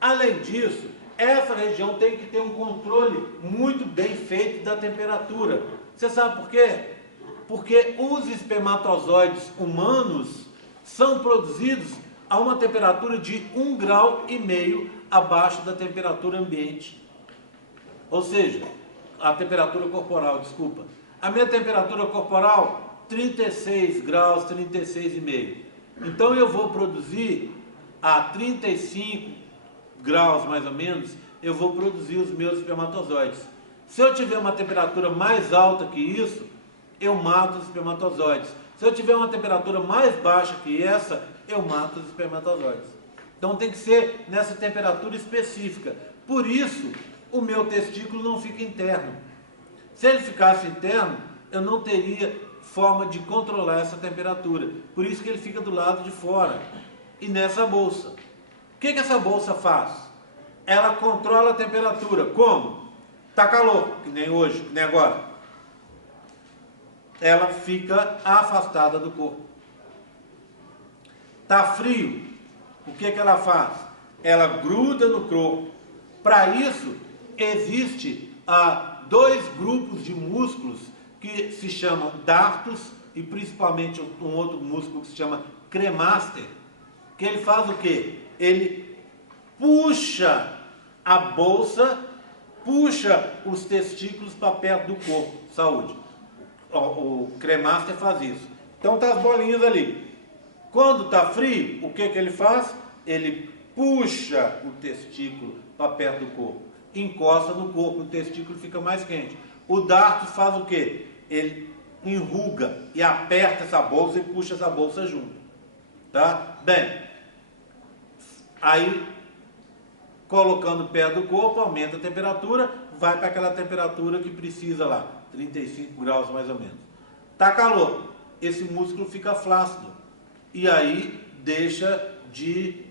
Além disso, essa região tem que ter um controle muito bem feito da temperatura. Você sabe por quê? Porque os espermatozoides humanos são produzidos a uma temperatura de 1,5 grau abaixo da temperatura ambiente. Ou seja, a temperatura corporal, desculpa. A minha temperatura corporal, 36 graus, 36,5. Então eu vou produzir a 35 graus mais ou menos, eu vou produzir os meus espermatozoides. Se eu tiver uma temperatura mais alta que isso, eu mato os espermatozoides. Se eu tiver uma temperatura mais baixa que essa, eu mato os espermatozoides. Então tem que ser nessa temperatura específica. Por isso, o meu testículo não fica interno. Se ele ficasse interno, eu não teria forma de controlar essa temperatura. Por isso que ele fica do lado de fora. E nessa bolsa. O que essa bolsa faz? Ela controla a temperatura. Como? Está calor, que nem hoje, que nem agora. Ela fica afastada do corpo. Está frio. O que ela faz? Ela gruda no corpo. Para isso, existe 2 grupos de músculos que se chamam dartos e principalmente um outro músculo que se chama cremaster, que ele faz o quê? Ele puxa a bolsa, puxa os testículos para perto do corpo. Saúde. O cremaster faz isso. Então tá as bolinhas ali. Quando tá frio, o que ele faz? Ele puxa o testículo para perto do corpo. Encosta no corpo, o testículo fica mais quente. O darto faz o quê? Ele enruga e aperta essa bolsa e puxa essa bolsa junto. Tá? Bem, aí colocando perto do corpo, aumenta a temperatura, vai para aquela temperatura que precisa lá, 35 graus mais ou menos. Tá calor, esse músculo fica flácido e aí deixa de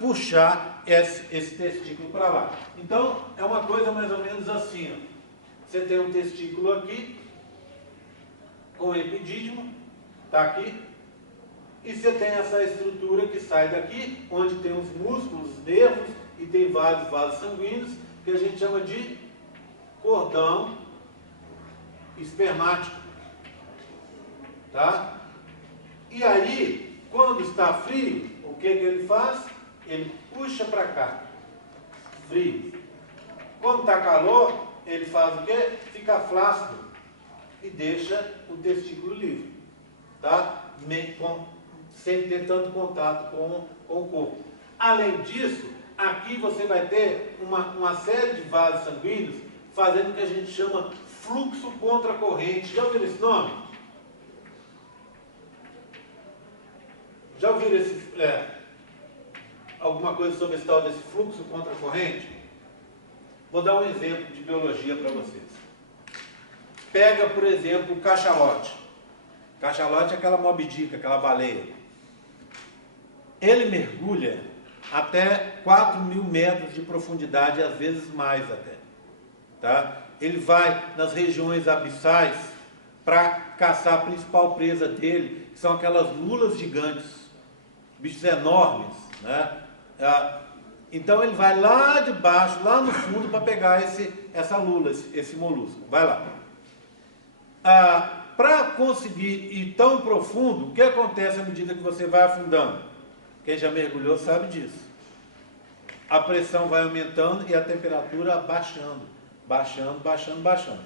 puxar esse testículo para lá. Então, é uma coisa mais ou menos assim, ó. Você tem um testículo aqui, com epidídimo, está aqui, e você tem essa estrutura que sai daqui, onde tem os músculos, os nervos, e tem vários vasos sanguíneos, que a gente chama de cordão espermático. Tá? E aí, quando está frio, o que ele faz? Ele puxa para cá. Frio. Quando está calor, ele faz o quê? Fica flácido e deixa o testículo livre, tá? Sem ter tanto contato com o corpo. Além disso, aqui você vai ter uma série de vasos sanguíneos fazendo o que a gente chama fluxo contracorrente. Já ouviram esse nome? Já ouviram alguma coisa sobre esse tal desse fluxo contracorrente? Vou dar um exemplo de biologia para vocês. Pega, por exemplo, o cachalote. Cachalote é aquela Moby Dick, aquela baleia. Ele mergulha até 4.000 metros de profundidade, às vezes mais até. Tá? Ele vai nas regiões abissais para caçar a principal presa dele, que são aquelas lulas gigantes, bichos enormes, né? Então ele vai lá de baixo, lá no fundo, para pegar essa lula, esse molusco. Vai lá. Para conseguir ir tão profundo, o que acontece à medida que você vai afundando? Quem já mergulhou sabe disso. A pressão vai aumentando e a temperatura baixando, baixando, baixando, baixando.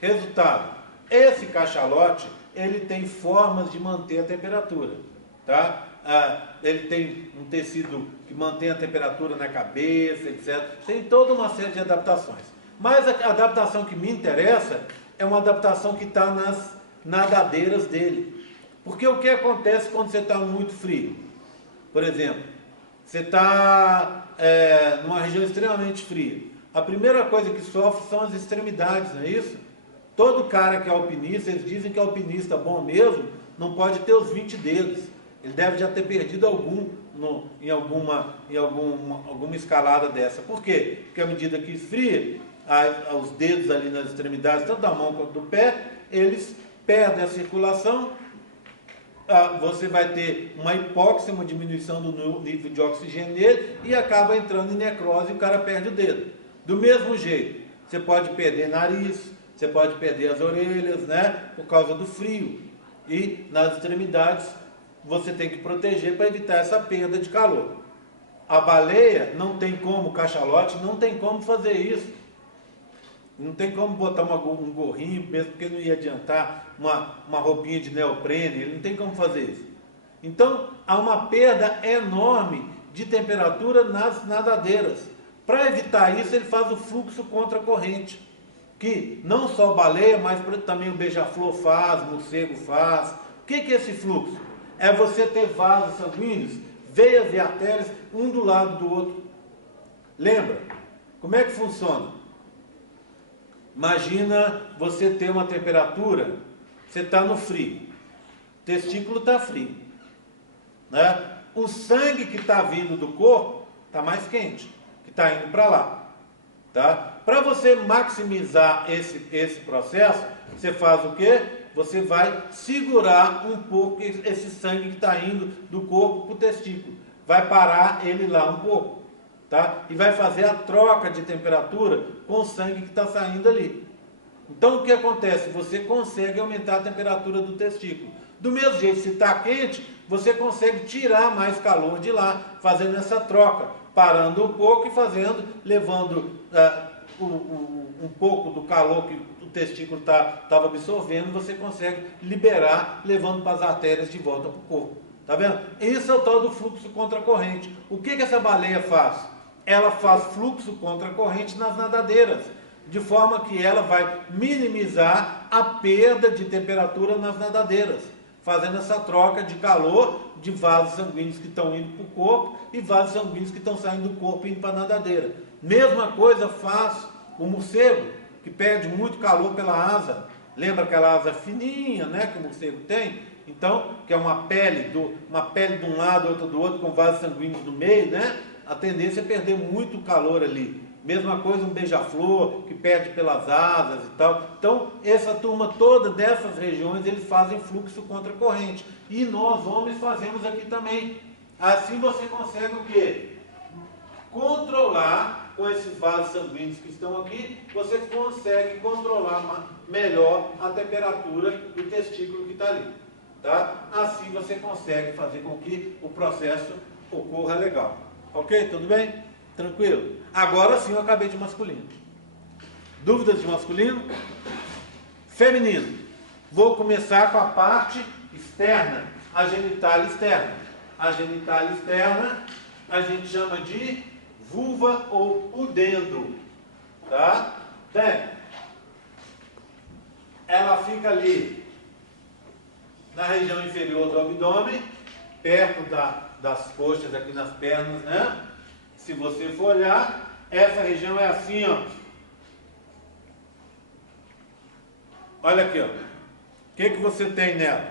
Resultado, esse cachalote, ele tem formas de manter a temperatura, tá? Ele tem um tecido que mantém a temperatura na cabeça, etc. Tem toda uma série de adaptações. Mas a adaptação que me interessa é uma adaptação que está nas nadadeiras dele. Porque o que acontece quando você está muito frio? Por exemplo, você está numa região extremamente fria. A primeira coisa que sofre são as extremidades, não é isso? Todo cara que é alpinista, eles dizem que alpinista bom mesmo, não pode ter os 20 dedos. Ele deve já ter perdido algum em alguma escalada dessa. Por quê? Porque à medida que esfria, os dedos ali nas extremidades, tanto da mão quanto do pé, eles perdem a circulação. Você vai ter uma hipóxia, uma diminuição do nível de oxigênio nele e acaba entrando em necrose e o cara perde o dedo. Do mesmo jeito, você pode perder nariz, você pode perder as orelhas, né, por causa do frio. E nas extremidades você tem que proteger para evitar essa perda de calor. A baleia não tem como, o cachalote não tem como fazer isso. Não tem como botar um gorrinho, mesmo porque não ia adiantar, uma roupinha de neoprene, ele não tem como fazer isso. Então, há uma perda enorme de temperatura nas nadadeiras. Para evitar isso, ele faz o fluxo contra a corrente, que não só baleia, mas também o beija-flor faz, o morcego faz. O que é esse fluxo? É você ter vasos sanguíneos, veias e artérias, um do lado do outro. Lembra? Como é que funciona? Imagina você ter uma temperatura, você está no frio, o testículo está frio, né? O sangue que está vindo do corpo está mais quente, que está indo para lá, tá? Para você maximizar esse processo, você faz o quê? Você vai segurar um pouco esse sangue que está indo do corpo para o testículo, vai parar ele lá um pouco. Tá? E vai fazer a troca de temperatura com o sangue que está saindo ali. Então o que acontece? Você consegue aumentar a temperatura do testículo. Do mesmo jeito, se está quente, você consegue tirar mais calor de lá, fazendo essa troca, parando um pouco e levando um pouco do calor que o testículo estava absorvendo, você consegue liberar, levando para as artérias de volta para o corpo. Tá vendo? Isso é o tal do fluxo contra a corrente. O que essa baleia faz? Ela faz fluxo contra a corrente nas nadadeiras, de forma que ela vai minimizar a perda de temperatura nas nadadeiras, fazendo essa troca de calor de vasos sanguíneos que estão indo para o corpo e vasos sanguíneos que estão saindo do corpo e indo para a nadadeira. Mesma coisa faz o morcego, que perde muito calor pela asa. Lembra aquela asa fininha, né, que o morcego tem? Então, que é uma pele de um lado, outra do outro, com vasos sanguíneos no meio, né? A tendência é perder muito calor ali. Mesma coisa um beija-flor, que perde pelas asas e tal. Então, essa turma toda dessas regiões, eles fazem fluxo contra a corrente. E nós, homens, fazemos aqui também. Assim você consegue o quê? Controlar, com esses vasos sanguíneos que estão aqui, você consegue controlar melhor a temperatura do testículo que está ali. Tá? Assim você consegue fazer com que o processo ocorra legal. Ok? Tudo bem? Tranquilo? Agora sim eu acabei de masculino. Dúvidas de masculino? Feminino. Vou começar com a parte externa, a genitália externa. A genitália externa a gente chama de vulva ou pudendo. Tá? Bem, ela fica ali na região inferior do abdômen, perto das coxas aqui nas pernas, né? Se você for olhar, essa região é assim, ó. Olha aqui, ó. O que você tem nela?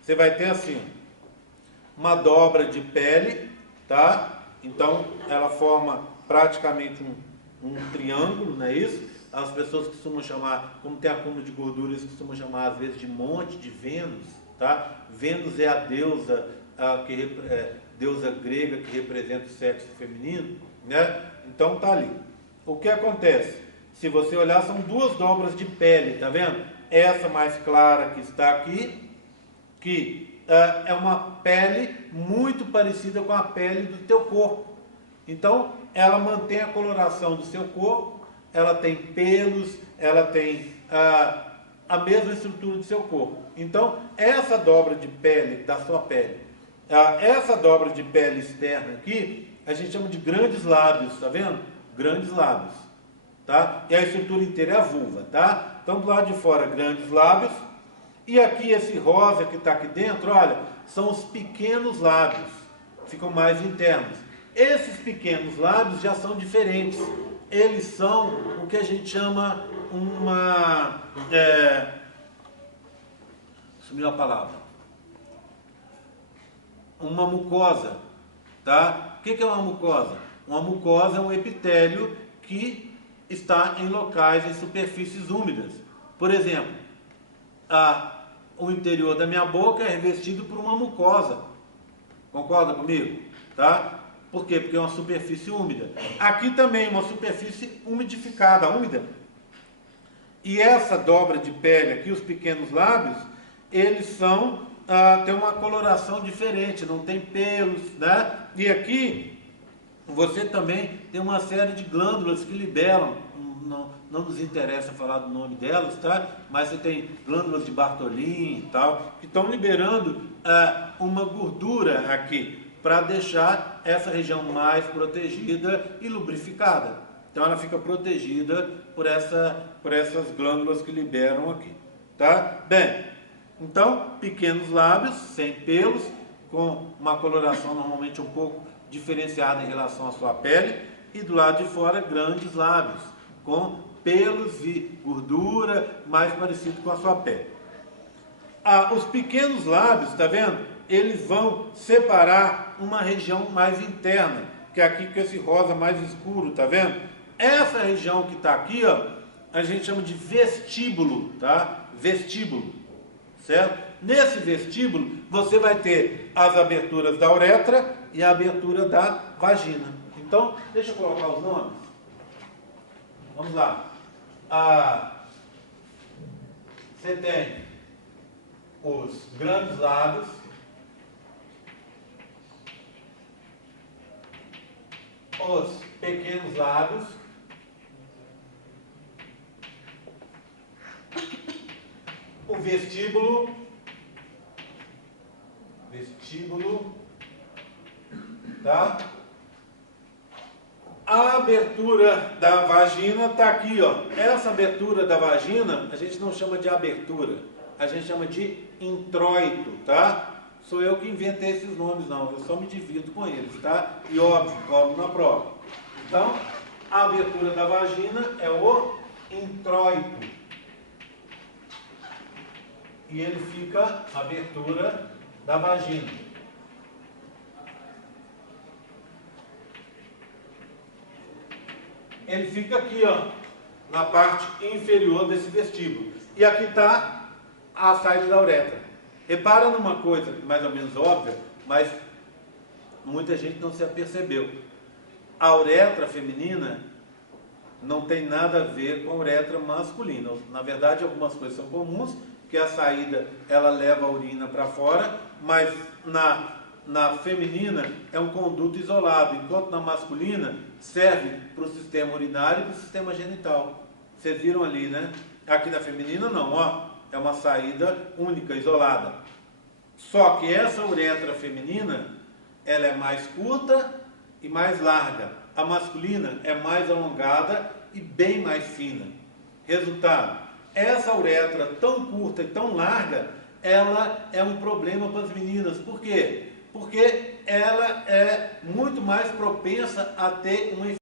Você vai ter assim, uma dobra de pele, tá? Então, ela forma praticamente um triângulo, não é isso? As pessoas costumam chamar, como tem acúmulo de gordura, eles costumam chamar às vezes de monte de Vênus, tá? Vênus é a deusa, deusa grega que representa o sexo feminino, né? Então tá ali. O que acontece? Se você olhar, são duas dobras de pele, tá vendo? Essa mais clara que está aqui, que é uma pele muito parecida com a pele do teu corpo. Então, ela mantém a coloração do seu corpo, ela tem pelos, ela tem a mesma estrutura do seu corpo. Então, essa dobra de pele, da sua pele, essa dobra de pele externa aqui, a gente chama de grandes lábios, tá vendo? Grandes lábios, tá? E a estrutura inteira é a vulva, tá? Então, do lado de fora, grandes lábios. E aqui, esse rosa que está aqui dentro, olha, são os pequenos lábios, ficam mais internos. Esses pequenos lábios já são diferentes. Eles são o que a gente chama sumiu a palavra. Uma mucosa, tá? O que é uma mucosa? Uma mucosa é um epitélio que está em locais, em superfícies úmidas. Por exemplo, o interior da minha boca é revestido por uma mucosa. Concorda comigo? Tá? Por quê? Porque é uma superfície úmida. Aqui também uma superfície umidificada, úmida. E essa dobra de pele aqui, os pequenos lábios, eles têm uma coloração diferente, não tem pelos, né? E aqui você também tem uma série de glândulas que liberam, não nos interessa falar do nome delas, tá? Mas você tem glândulas de Bartholin e tal, que estão liberando uma gordura aqui, para deixar essa região mais protegida e lubrificada. Então ela fica protegida por essas glândulas que liberam aqui, tá? Bem, então pequenos lábios, sem pelos, com uma coloração normalmente um pouco diferenciada em relação à sua pele, e do lado de fora grandes lábios, com pelos e gordura, mais parecido com a sua pele. Os pequenos lábios, tá vendo? Eles vão separar uma região mais interna, que é aqui com esse rosa mais escuro, tá vendo? Essa região que está aqui, ó, a gente chama de vestíbulo, tá? Vestíbulo, certo? Nesse vestíbulo, você vai ter as aberturas da uretra e a abertura da vagina. Então, deixa eu colocar os nomes. Vamos lá. Você tem os grandes lábios, os pequenos lábios, o vestíbulo, tá? A abertura da vagina está aqui, ó. Essa abertura da vagina a gente não chama de abertura, a gente chama de introito, tá? Sou eu que inventei esses nomes, não. Eu só me divido com eles, tá? E óbvio, cobro na prova. Então, a abertura da vagina é o introito. E ele fica a abertura da vagina. Ele fica aqui, ó, na parte inferior desse vestíbulo. E aqui está a saída da uretra. Repara numa coisa mais ou menos óbvia, mas muita gente não se apercebeu. A uretra feminina não tem nada a ver com a uretra masculina. Na verdade, algumas coisas são comuns, que a saída ela leva a urina para fora, mas na feminina é um conduto isolado, enquanto na masculina serve para o sistema urinário e para o sistema genital. Vocês viram ali, né? Aqui na feminina não, ó. É uma saída única, isolada. Só que essa uretra feminina, ela é mais curta e mais larga. A masculina é mais alongada e bem mais fina. Resultado, essa uretra tão curta e tão larga, ela é um problema para as meninas. Por quê? Porque ela é muito mais propensa a ter uma